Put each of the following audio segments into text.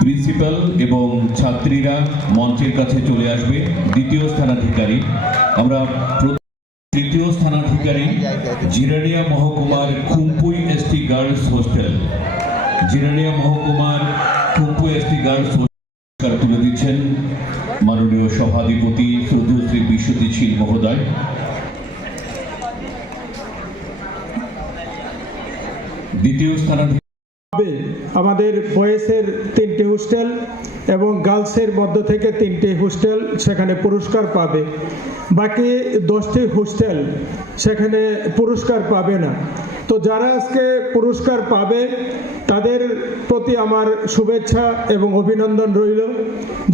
Principal এবং ছাত্রীরা মঞ্চের কাছে চলে আসবে। দ্বিতীয় স্থানাধিকারী আমরা তৃতীয় স্থানাধিকারী জিরানিয়া মহকুমার খুমপুই এসটি গার্লস হোস্টেল। জিরানিয়া মহকুমার খুমপুই এসটি গার্লস হোস্টেল তুলে দিচ্ছেন মাননীয় সভাধিপতি শ্রী বিশ্বজিৎ শীল মহোদয়। দ্বিতীয় স্থানাধিকারী আমাদের বয়েসের 3টে হোস্টেল এবং গার্লসের মধ্য থেকে 3টে হোস্টেল সেখানে পুরস্কার পাবে। বাকি 10টি হোস্টেল সেখানে পুরস্কার পাবে না। তো যারা আজকে পুরস্কার পাবে তাদের প্রতি আমার শুভেচ্ছা এবং অভিনন্দন রইল।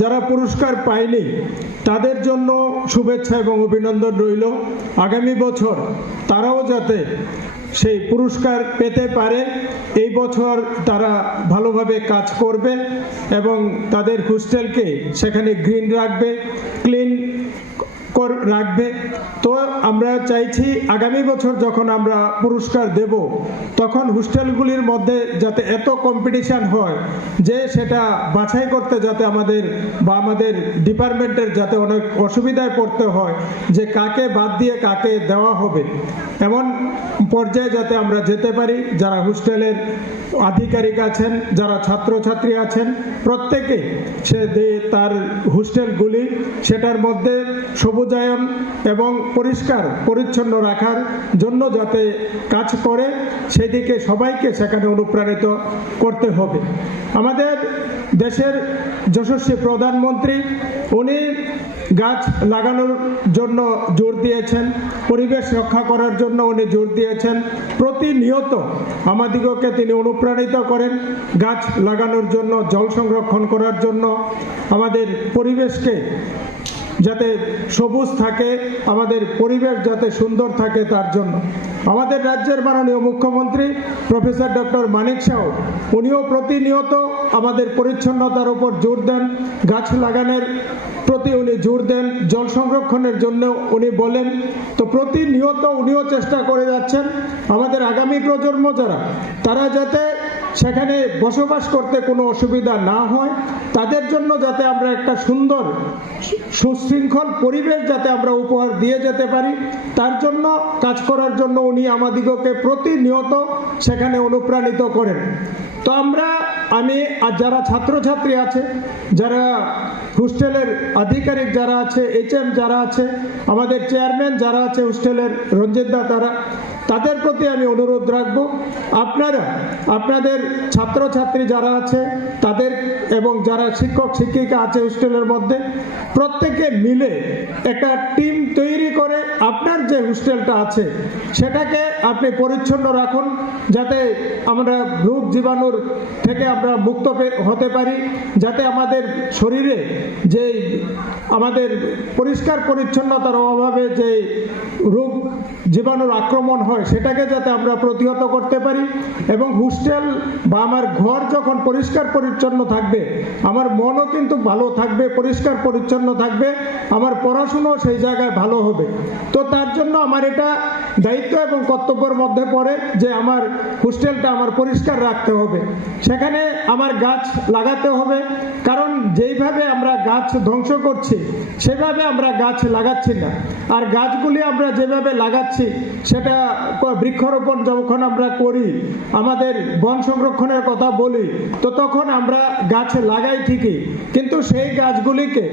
যারা পুরস্কার পায়নি তাদের জন্য শুভেচ্ছা এবং অভিনন্দন রইল। আগামী বছর তারাও যাতে সেই পুরস্কার পেতে পারে, এই বছর তারা ভালোভাবে কাজ করবে এবং তাদের হোস্টেলকে সেখানে গ্রিন রাখবে, ক্লিন রাখবে। তো আমরা চাইছি আগামী বছর যখন আমরা পুরস্কার দেব তখন হোস্টেলগুলির মধ্যে যাতে এত কম্পিটিশান হয় যে সেটা বাছাই করতে যাতে আমাদের ডিপার্টমেন্টের যাতে অনেক অসুবিধায় পড়তে হয় যে কাকে বাদ দিয়ে কাকে দেওয়া হবে, এমন পর্যায়ে যাতে আমরা যেতে পারি। যারা হোস্টেলের আধিকারিক আছেন, যারা ছাত্রছাত্রী আছেন, প্রত্যেকে সে তার হোস্টেলগুলি সেটার মধ্যে সবুজায়ন এবং পরিষ্কার পরিচ্ছন্ন রাখার জন্য যাতে কাজ করে সেদিকে সবাইকে সেখানে অনুপ্রাণিত করতে হবে। আমাদের দেশের যশস্বী প্রধানমন্ত্রী উনি গাছ লাগানোর জন্য জোর দিয়েছেন, পরিবেশ রক্ষা করার জন্য উনি জোর দিয়েছেন। প্রতিনিয়ত আমাদিগকে তিনি অনুপ্রাণিত করেন গাছ লাগানোর জন্য, জল সংরক্ষণ করার জন্য, আমাদের পরিবেশকে যাতে সবুজ থাকে, আমাদের পরিবেশ যাতে সুন্দর থাকে তার জন্য। আমাদের রাজ্যের মাননীয় মুখ্যমন্ত্রী প্রফেসর ডক্টর মানিক সাউ উনিও প্রতিনিয়ত আমাদের পরিচ্ছন্নতার উপর জোর দেন, গাছ লাগানোর প্রতি উনি জোর দেন, জল সংরক্ষণের জন্য উনি বলেন। তো প্রতিনিয়ত উনিও চেষ্টা করে যাচ্ছেন আমাদের আগামী প্রজন্ম যারা তারা যাতে সেখানে বসবাস করতে কোনো অসুবিধা না হয়, তাদের জন্য যাতে আমরা একটা সুন্দর সুশৃঙ্খল পরিবেশ যাতে আমরা উপহার দিয়ে যেতে পারি, তার জন্য কাজ করার জন্য উনি আমাদিগকে প্রতিনিয়ত সেখানে অনুপ্রাণিত করেন। তো আমি আর যারা ছাত্রছাত্রী আছে, যারা হোস্টেলের আধিকারিক যারা আছে, HM যারা আছে, আমাদের চেয়ারম্যান যারা আছে হোস্টেলের রঞ্জিত দা, তাদের প্রতি আমি অনুরোধ রাখব আপনারা আপনাদের ছাত্রছাত্রী যারা আছে তাদের এবং যারা শিক্ষক শিক্ষিকা আছে হোস্টেলের মধ্যে প্রত্যেকে মিলে একটা টিম তৈরি করে আপনার যে হোস্টেলটা আছে সেটাকে আপনি পরিচ্ছন্ন রাখুন, যাতে আমরা রোগ জীবাণুর থেকে আমরা মুক্ত হতে পারি, যাতে আমাদের শরীরে যে আমাদের পরিষ্কার পরিচ্ছন্নতার অভাবে যে রোগ জীবাণুর আক্রমণ হয় সেটাকে যাতে আমরা প্রতিহত করতে পারি। এবং হোস্টেল বা আমার ঘর যখন পরিষ্কার পরিচ্ছন্ন থাকবে আমার মনও কিন্তু ভালো থাকবে, পরিষ্কার পরিচ্ছন্ন থাকবে, আমার পড়াশুনো সেই জায়গায় ভালো হবে। তো তার জন্য আমার এটা দায়িত্ব এবং কর্তব্যের মধ্যে পড়ে যে আমার হোস্টেলটা আমার পরিষ্কার রাখতে হবে, সেখানে আমার গাছ লাগাতে হবে। কারণ যেইভাবে আমরা গাছ ধ্বংস করছি সেভাবে আমরা গাছ লাগাচ্ছি না, আর গাছগুলি আমরা যেভাবে লাগাচ্ছি সেটা বৃক্ষরোপণ যখন আমরা করি, আমাদের বন সংরক্ষণের কথা বলি, তো তখন আমরা গাছ লাগাই ঠিকই, কিন্তু সেই গাছগুলিকে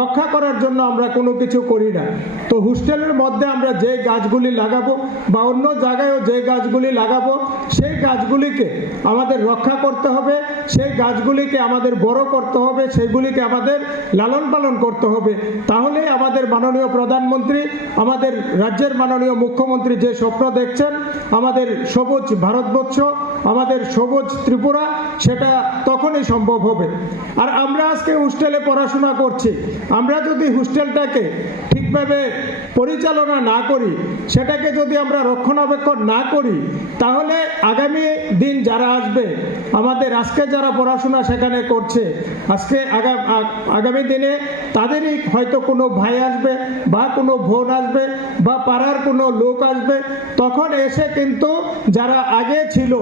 রক্ষা করার জন্য আমরা কোনো কিছু করি না। তো হোস্টেলের মধ্যে আমরা যে গাছগুলি লাগাবো বা অন্য জায়গায়ও যে গাছগুলি লাগাবো সেই গাছগুলিকে আমাদের রক্ষা করতে হবে, সেই গাছগুলিকে আমাদের বড় করতে হবে, সেগুলিকে আমাদের লালন পালন করতে হবে। তাহলে আমাদের মাননীয় প্রধানমন্ত্রী, আমাদের রাজ্যের মাননীয় মুখ্যমন্ত্রী যে স্বপ্ন দেখছেন আমাদের সবুজ ভারতবর্ষ, আমাদের সবুজ ত্রিপুরা, সেটা তখনই সম্ভব হবে। আর আমরা আজকে হোস্টেলে পড়াশোনা করছি, আমরা যদি হোস্টেলটাকে ঠিকভাবে পরিচালনা না করি, সেটাকে যদি আমরা রক্ষণাবেক্ষণ না করি, তাহলে আগামী দিন যারা আসবে, আমাদের আজকে যারা পড়াশোনা সেখানে করছে, আজকে আগামী দিনে তাদেরই হয়তো কোনো ভাই আসবে বা কোনো বোন আসবে বা পাড়ার কোনো লোক আসবে, তখন এসে কিন্তু যারা আগে ছিল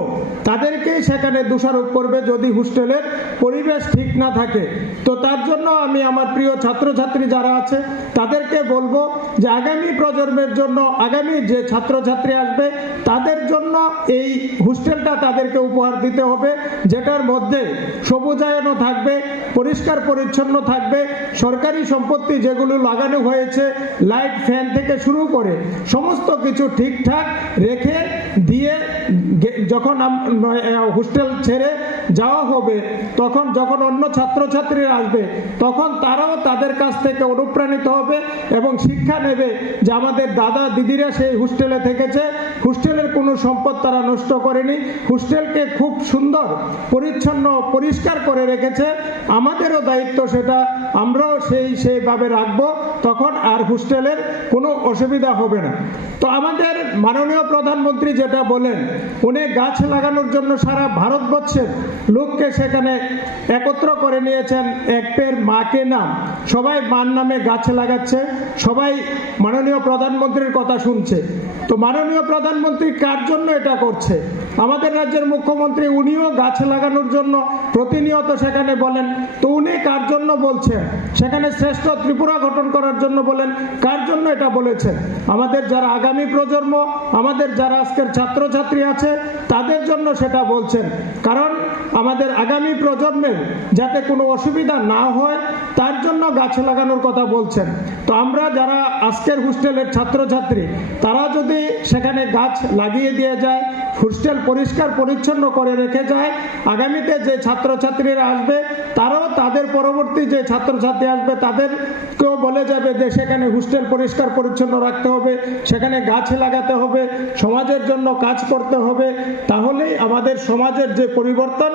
তাদেরকেই সেখানে দোষারোপ করবে যদি হোস্টেলের পরিবেশ ঠিক না থাকে। তো তার জন্য আমি আমার প্রিয় ছাত্রছাত্রী যারা আছে তাদেরকে বলবো যে আগামী প্রজন্মের জন্য, আগামী যে ছাত্রছাত্রী আসবে তাদের জন্য এই হোস্টেলটা তাদেরকে উপহার দিতে হবে, যেটার মধ্যে সবুজায়নও থাকবে, পরিষ্কার পরিচ্ছন্ন থাকবে, সরকারি সম্পত্তি যেগুলো লাগানো হয়েছে, লাইট ফ্যান থেকে শুরু করে সমস্ত কিছু ঠিকঠাক রেখে দিয়ে যখন হোস্টেল ছেড়ে যাওয়া হবে, তখন যখন অন্য ছাত্রছাত্রীরা আসবে তখন তারাও তাদের কাছ থেকে অনুপ্রাণিত হবে এবং শিক্ষা নেবে যে আমাদের দাদা দিদিরা সেই হোস্টেলে থেকেছে, হোস্টেলের কোনো সম্পদ তারা নষ্ট করেনি, হোস্টেলকে খুব সুন্দর পরিচ্ছন্ন পরিষ্কার করে রেখেছে, আমাদেরও দায়িত্ব সেটা আমরাও সেইভাবে রাখবো, তখন আর হোস্টেলের কোনো অসুবিধা হবে না। তো আমাদের মাননীয় প্রধানমন্ত্রী যেটা বলেন, উনি গাছ লাগানোর জন্য সারা ভারতবর্ষের লোককে সেখানে একত্র করে নিয়েছেন, এক পের মাকে নাম, সবাই মার নামে গাছ লাগাচ্ছে, সবাই মাননীয় প্রধানমন্ত্রীর কথা শুনছে। তো মাননীয় প্রধানমন্ত্রী কার জন্য এটা করছে? আমাদের রাজ্যের মুখ্যমন্ত্রী, উনিও গাছ লাগানোর জন্য প্রতিনিয়ত সেখানে বলেন, তো উনি কার জন্য বলছেন? সেখানে শ্রেষ্ঠ ত্রিপুরা গঠন করার জন্য বলেন, কার জন্য এটা বলেছেন? আমাদের যারা আগামী প্রজন্ম, আমাদের যারা আজকের ছাত্রছাত্রী আছে তাদের জন্য সেটা বলছেন, কারণ আমাদের আগামী প্রজন্মের যাতে কোনো অসুবিধা না হয় তার জন্য গাছ লাগানোর কথা বলছেন। তো আমরা যারা আজকের হোস্টেলের ছাত্রছাত্রী, তারা যদি সেখানে গাছ লাগিয়ে দিয়ে যায়, হোস্টেল পরিষ্কার পরিচ্ছন্ন করে রেখে যায়, আগামীতে যে ছাত্রছাত্রীরা আসবে তারাও তাদের পরবর্তী যে ছাত্রছাত্রী আসবে তাদেরকেও বলে যাবে যে সেখানে হোস্টেল পরিষ্কার পরিচ্ছন্ন রাখতে হবে, সেখানে গাছ লাগাতে হবে, সমাজের জন্য কাজ করতে হবে, তাহলেই আমাদের সমাজের যে পরিবর্তন